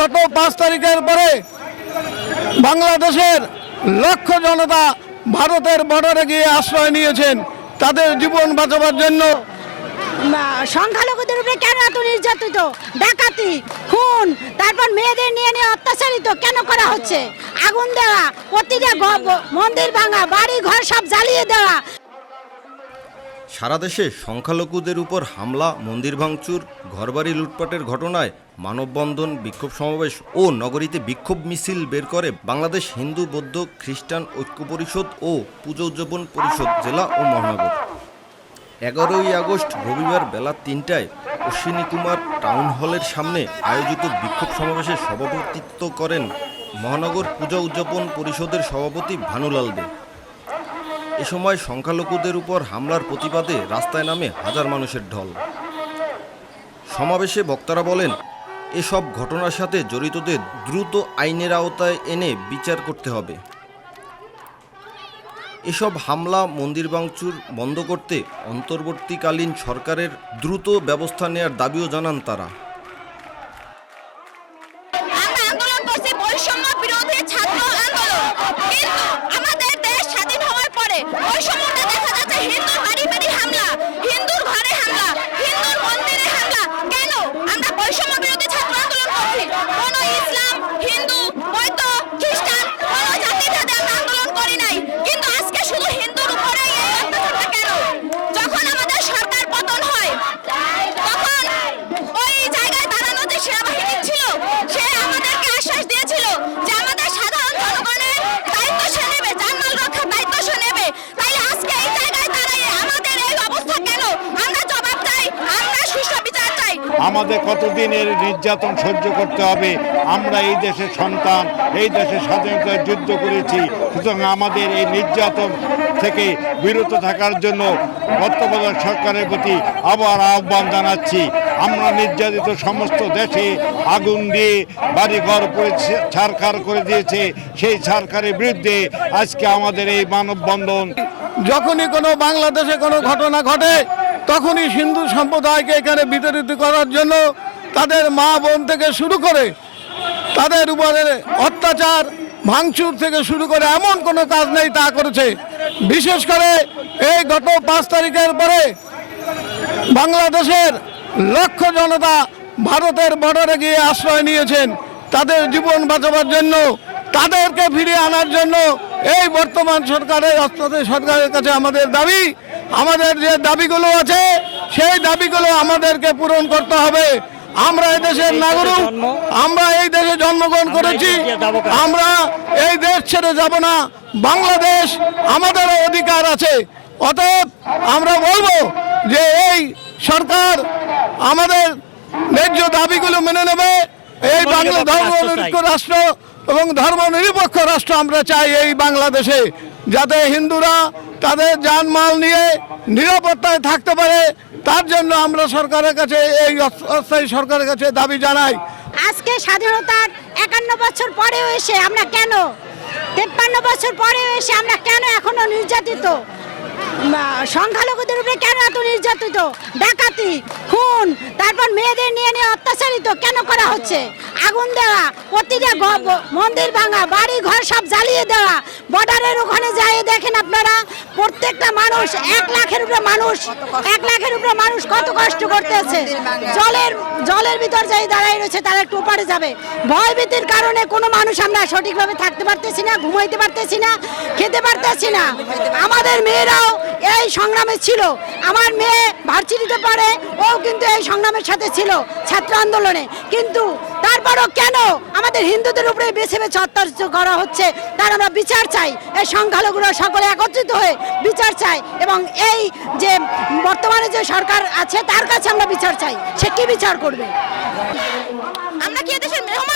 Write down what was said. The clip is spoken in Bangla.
গত পাঁচ তারিখের পরে বাংলাদেশের লক্ষ জনতা ভারতের বর্ডারে গিয়ে আশ্রয় নিয়েছেন। তাদের জীবন বাঁচাবার জন্য সংখ্যালঘুদের উপরে কেন এত নির্যাতিত? ডাকাতি, খুন, তারপর মেয়েদের নিয়ে নিয়ে অত্যাচারিত কেন করা হচ্ছে? আগুন দেওয়া, প্রতিটা মন্দির ভাঙা বাড়ি ঘর সব জ্বালিয়ে দেওয়া সারা দেশে সংখ্যালঘুদের উপর হামলা, মন্দির ভাঙচুর, ঘরবাড়ি লুটপাটের ঘটনায় মানববন্ধন, বিক্ষোভ সমাবেশ ও নগরীতে বিক্ষোভ মিছিল বের করে বাংলাদেশ হিন্দু, বৌদ্ধ, খ্রিস্টান ঐক্য পরিষদ ও পুজো উদযাপন পরিষদ, জেলা ও মহানগর। এগারোই আগস্ট রবিবার বেলা তিনটায় অশ্বিনী কুমার টাউন হলের সামনে আয়োজিত বিক্ষোভ সমাবেশে সভাপতিত্ব করেন মহানগর পূজা উদযাপন পরিষদের সভাপতি ভানুলাল দে। এ সময় সংখ্যালঘুদের উপর হামলার প্রতিবাদে রাস্তায় নামে হাজার মানুষের ঢল। সমাবেশে বক্তারা বলেন, এসব ঘটনার সাথে জড়িতদের দ্রুত আইনের আওতায় এনে বিচার করতে হবে। এসব হামলা, মন্দির ভাঙচুর বন্ধ করতে অন্তর্বর্তীকালীন সরকারের দ্রুত ব্যবস্থা নেয়ার দাবিও জানান তারা। আমাদের কতদিন এর নির্যাতন সহ্য করতে হবে? আমরা এই দেশের সন্তান, এই দেশের স্বাধীনতায় যুদ্ধ করেছি। সুতরাং আমাদের এই নির্যাতন থেকে বিরত থাকার জন্য বর্তমান সরকারের প্রতি আবার আহ্বান জানাচ্ছি। আমরা নির্যাতিত সমস্ত দেশে আগুন দিয়ে বাড়িঘর করে ছারখার করে দিয়েছে। সেই ছারখারের বিরুদ্ধে আজকে আমাদের এই মানববন্ধন। যখনই কোনো বাংলাদেশে কোনো ঘটনা ঘটে তখনই হিন্দু সম্প্রদায়কে এখানে বিতরিত করার জন্য তাদের মা বোন থেকে শুরু করে তাদের উপরে অত্যাচার, ভাঙচুর থেকে শুরু করে এমন কোনো কাজ নেই তা করেছে। বিশেষ করে এই গত পাঁচ তারিখের পরে বাংলাদেশের লক্ষ জনতা ভারতের বর্ডারে গিয়ে আশ্রয় নিয়েছেন। তাদের জীবন বাঁচাবার জন্য, তাদেরকে ফিরিয়ে আনার জন্য এই বর্তমান সরকারের অস্ত্রদের সরকারের কাছে আমাদের দাবি আমাদের যে দাবিগুলো আছে সেই দাবিগুলো আমাদেরকে পূরণ করতে হবে। আমরা এই দেশের নাগরিক আমরা এই দেশে জন্মগ্রহণ করেছি। আমরা এই দেশ ছেড়ে যাব না। বাংলাদেশ আমাদেরও অধিকার আছে। অতএব আমরা বলব যে এই সরকার আমাদের ন্যায্য দাবিগুলো মেনে নেবে। এই বাংলা ধর্মনিরপেক্ষ রাষ্ট্র এবং ধর্ম নিরপেক্ষ রাষ্ট্র আমরা চাই এই বাংলাদেশে, যাতে হিন্দুরা তাদের জানমাল নিয়ে নিরাপত্তায় থাকতে পারে। তার জন্য আমরা সরকারের কাছে, এই অস্থায়ী সরকারের কাছে দাবি জানাই। আজকে স্বাধীনতার একান্ন বছর পরেও এসে আমরা কেন? তেপ্পান্ন বছর পরেও এসে আমরা কেন এখনও নির্যাতিত? মা- উপরে কেন এত নির্যাতিত? ডাকাতি, খুন, তারপর মেয়েদের নিয়ে নিয়ে অত্যাচারিত কেন করা হচ্ছে? আগুন দেওয়া, প্রতিটা মন্দির ভাঙা বাড়ি ঘর সব জ্বালিয়ে দেওয়া বর্ডারের ওখানে যাই দেখেন আপনারা প্রত্যেকটা মানুষ, এক লাখের উপরে মানুষ, এক লাখের উপরে মানুষ কত কষ্ট করতেছে। জলের জলের ভিতর যাই দাঁড়াই রয়েছে, তারা একটু ওপারে যাবে। ভয় ভয়ভীতির কারণে কোনো মানুষ আমরা সঠিকভাবে থাকতে পারতেছি না, ঘুমাইতে পারতেছি না, খেতে পারতেছি না। আমাদের মেয়েরাও এই সংগ্রামে ছিল। আমার মেয়ে ভার্সিটিতে পড়ে, ও কিন্তু এই সংগ্রামের সাথে ছিল, ছাত্র আন্দোলনে। কিন্তু তারপরও কেন? আমাদের হিন্দুদের উপরে বেছে বেছে অত্যাচার করা হচ্ছে। তার আমরা বিচার চাই। এই সংখ্যালঘুরা সকলে একত্রিত হয়ে বিচার চাই এবং এই যে বর্তমানে যে সরকার আছে, তার কাছে আমরা বিচার চাই। সে কি বিচার করবে? আমরা কি এদেশের মেহমান